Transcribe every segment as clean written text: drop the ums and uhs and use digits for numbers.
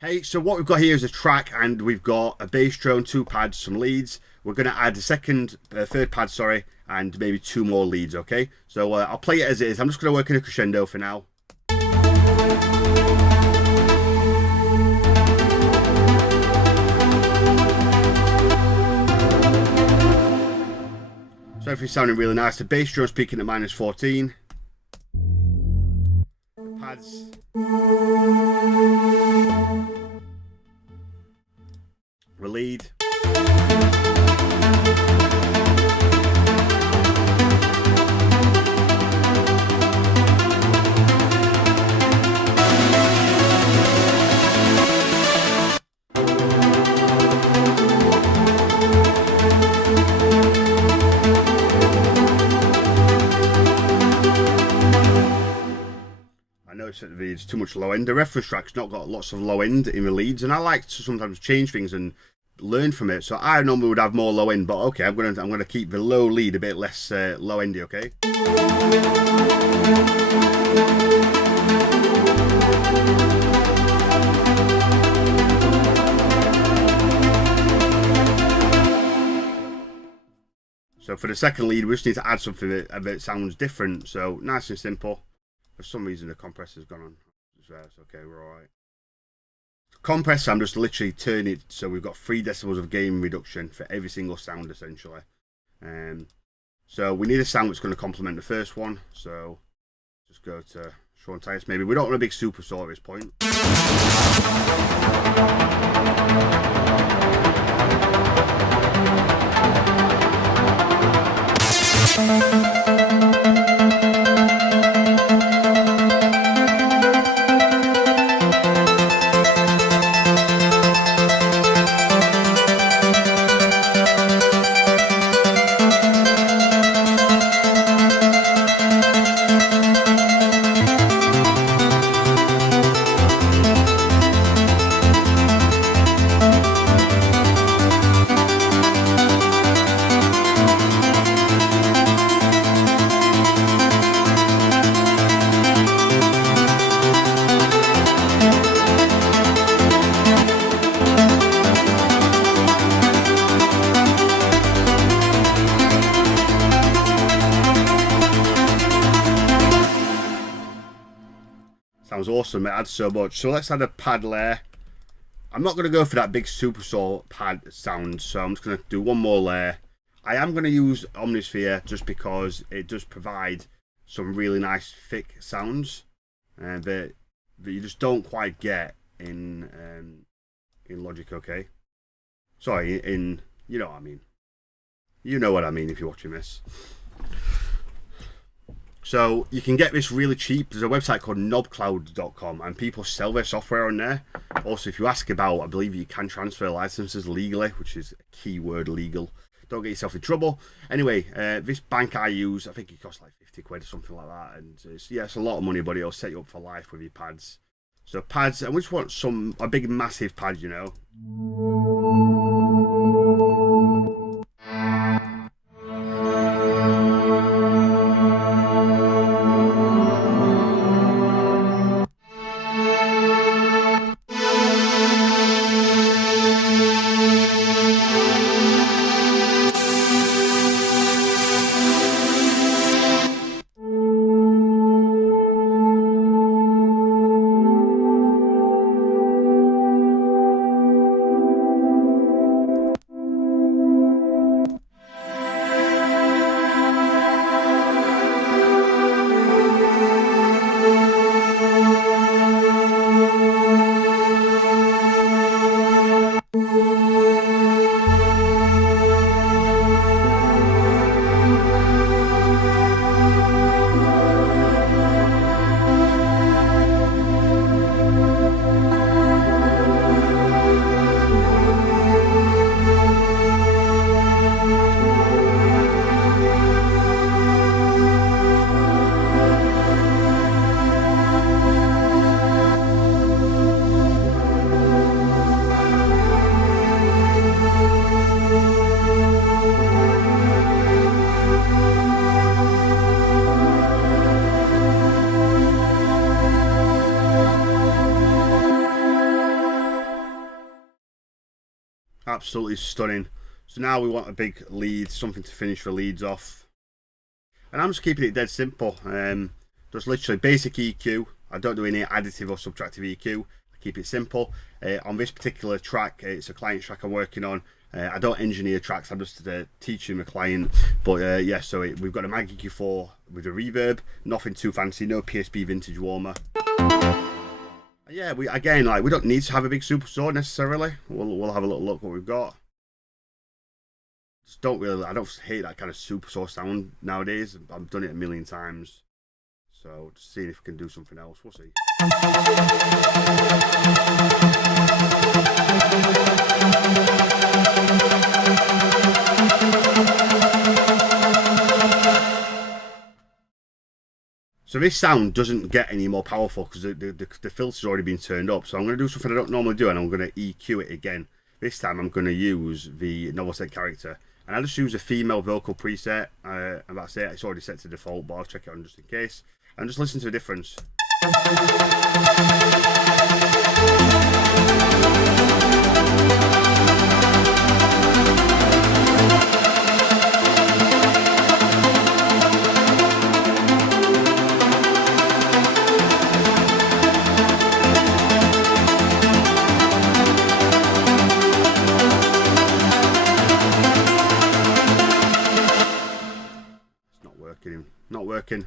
Hey, so what we've got here is a track, and we've got a bass drone, 2 pads, some leads. We're going to add a third pad, sorry, and maybe 2 more leads, okay? So I'll play it as it is. I'm just going to work in a crescendo for now. So everything's sounding really nice. The bass drum's peaking at -14. The pads. The lead. It's too much low end. The reference track's not got lots of low end in the leads, and I like to sometimes change things and learn from it. So I normally would have more low end, but okay, I'm gonna keep the low lead a bit less low endy. Okay. So for the second lead, we just need to add something that sounds different. So nice and simple. For some reason, the compressor's gone on. It's okay, we're all right. Compressor, I'm just literally turning it so we've got 3 decibels of gain reduction for every single sound, essentially. So we need a sound that's going to complement the first one. So just go to Sean Tice. Maybe we don't want a big super saw at this point. Sounds awesome, it adds so much. So let's add a pad layer. I'm not going to go for that big super saw pad sound, so I'm just going to do one more layer. I am going to use Omnisphere just because it does provide some really nice thick sounds that you just don't quite get in Logic, okay? Sorry, you know what I mean. You know what I mean if you're watching this. So you can get this really cheap. There's a website called knobcloud.com and people sell their software on there. Also, if you ask about, I believe you can transfer licenses legally, which is a key word, legal. Don't get yourself in trouble. Anyway, this bank I use, I think it costs like 50 quid or something like that. And it's a lot of money, but it'll set you up for life with your pads. So pads, and we just want a big massive pad, you know. absolutely stunning. So now we want a big lead, something to finish the leads off. And I'm just keeping it dead simple. Just literally basic EQ. I don't do any additive or subtractive EQ. I keep it simple. On this particular track, it's a client track I'm working on. I don't engineer tracks, I'm just teaching the client. But yeah, so we've got a Mag EQ4 with a reverb, nothing too fancy, no PSP vintage warmer. Yeah, we don't need to have a big super saw necessarily. We'll have a little look what we've got. I don't hate that kind of super saw sound nowadays. I've done it a million times. So just seeing if we can do something else. We'll see. So this sound doesn't get any more powerful because the filter's already been turned up. So I'm going to do something I don't normally do, and I'm going to EQ it again. This time I'm going to use the novel set character. And I just use a female vocal preset, and that's it. It's already set to default, but I'll check it on just in case. And just listen to the difference. Not working.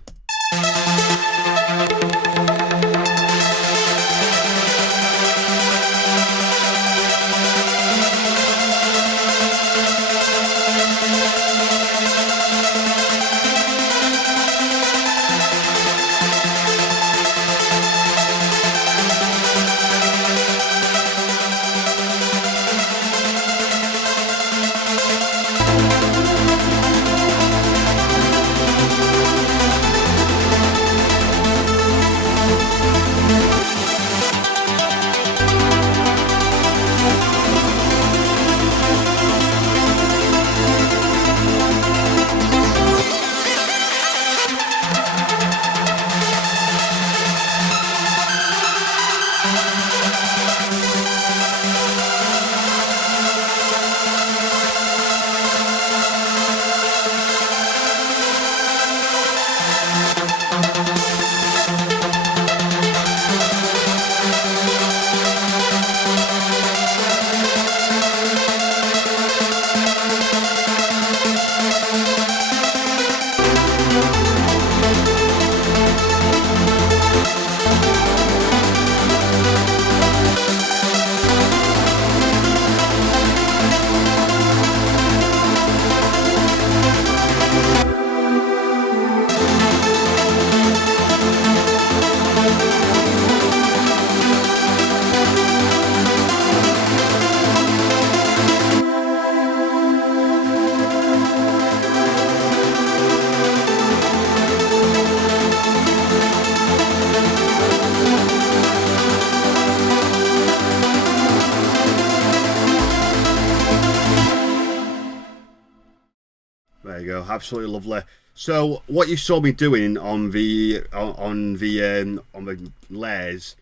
There you go, absolutely lovely. So what you saw me doing on the layers,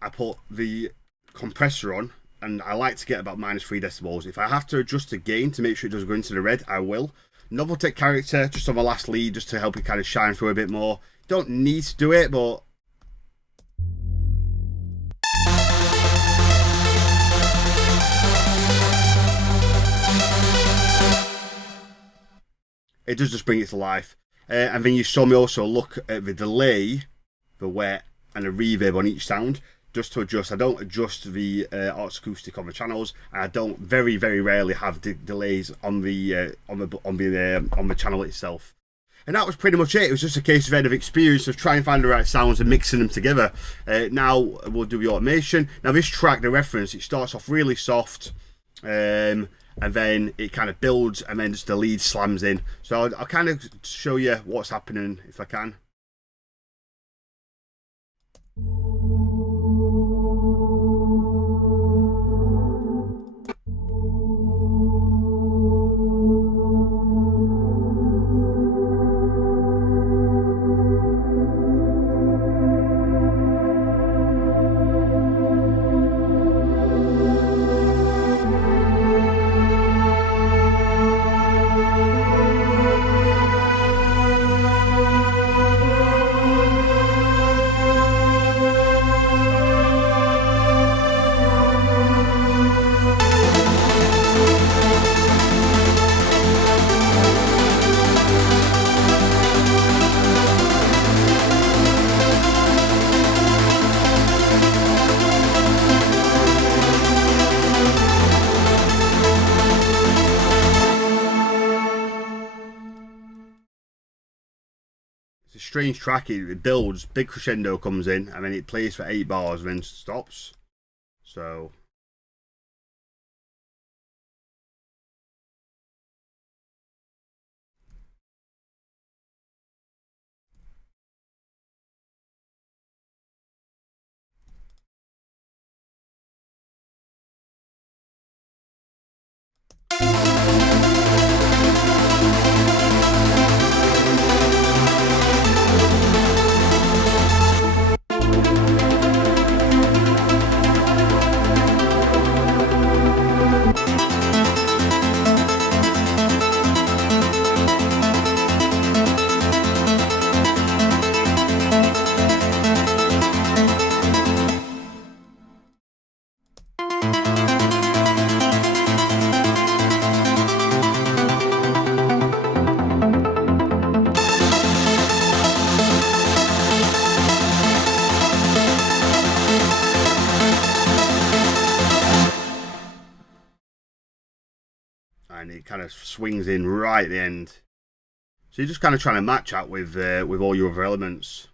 I put the compressor on, and I like to get about -3 decibels. If I have to adjust the gain to make sure it doesn't go into the red, I will. Noveltech character just on the last lead, just to help it kind of shine through a bit more. Don't need to do it, but it does just bring it to life. And then you saw me also look at the delay, the wet, and the reverb on each sound, just to adjust. I don't adjust the acoustic on the channels. I don't very rarely have delays on the channel itself. And that was pretty much it. It was just a case of experience of trying to find the right sounds and mixing them together. Now we'll do the automation. Now this track, the reference, it starts off really soft. And then it kind of builds, and then just the lead slams in. So I'll kind of show you what's happening if I can. strange track. It builds, big crescendo comes in, and then it plays for 8 bars and then stops. So and it kind of swings in right at the end. So you're just kind of trying to match that with all your other elements.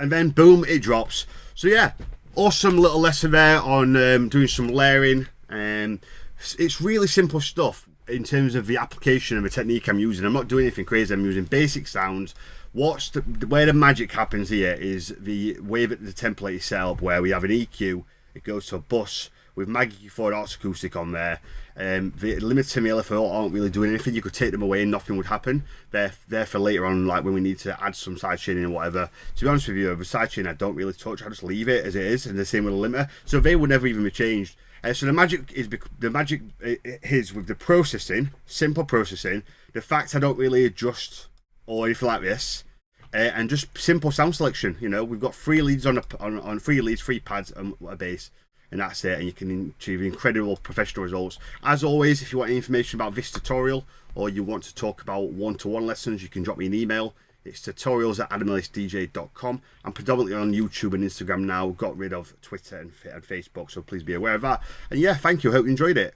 And then boom, it drops. So yeah, awesome little lesson there on doing some layering. It's really simple stuff in terms of the application of the technique I'm using. I'm not doing anything crazy. I'm using basic sounds. Where the magic happens here is the way that the template is set up, where we have an EQ. It goes to a bus with Maggie 4 Arts Acoustic on there. The limiter and the LFO aren't really doing anything. You could take them away and nothing would happen. They're there for later on, like when we need to add some sidechaining or whatever. To be honest with you, the sidechain I don't really touch. I just leave it as it is, and the same with the limiter. So they would never even be changed. So the magic is with the processing, simple processing. The fact I don't really adjust or anything like this, and just simple sound selection. You know, we've got 3 leads on 3 leads, 3 pads, and a bass. And that's it, and you can achieve incredible professional results. As always, if you want any information about this tutorial, or you want to talk about one-to-one lessons, you can drop me an email. It's tutorials@adamellisdj.com. I'm predominantly on YouTube and Instagram now. Got rid of Twitter and Facebook, so please be aware of that. And yeah, thank you. I hope you enjoyed it.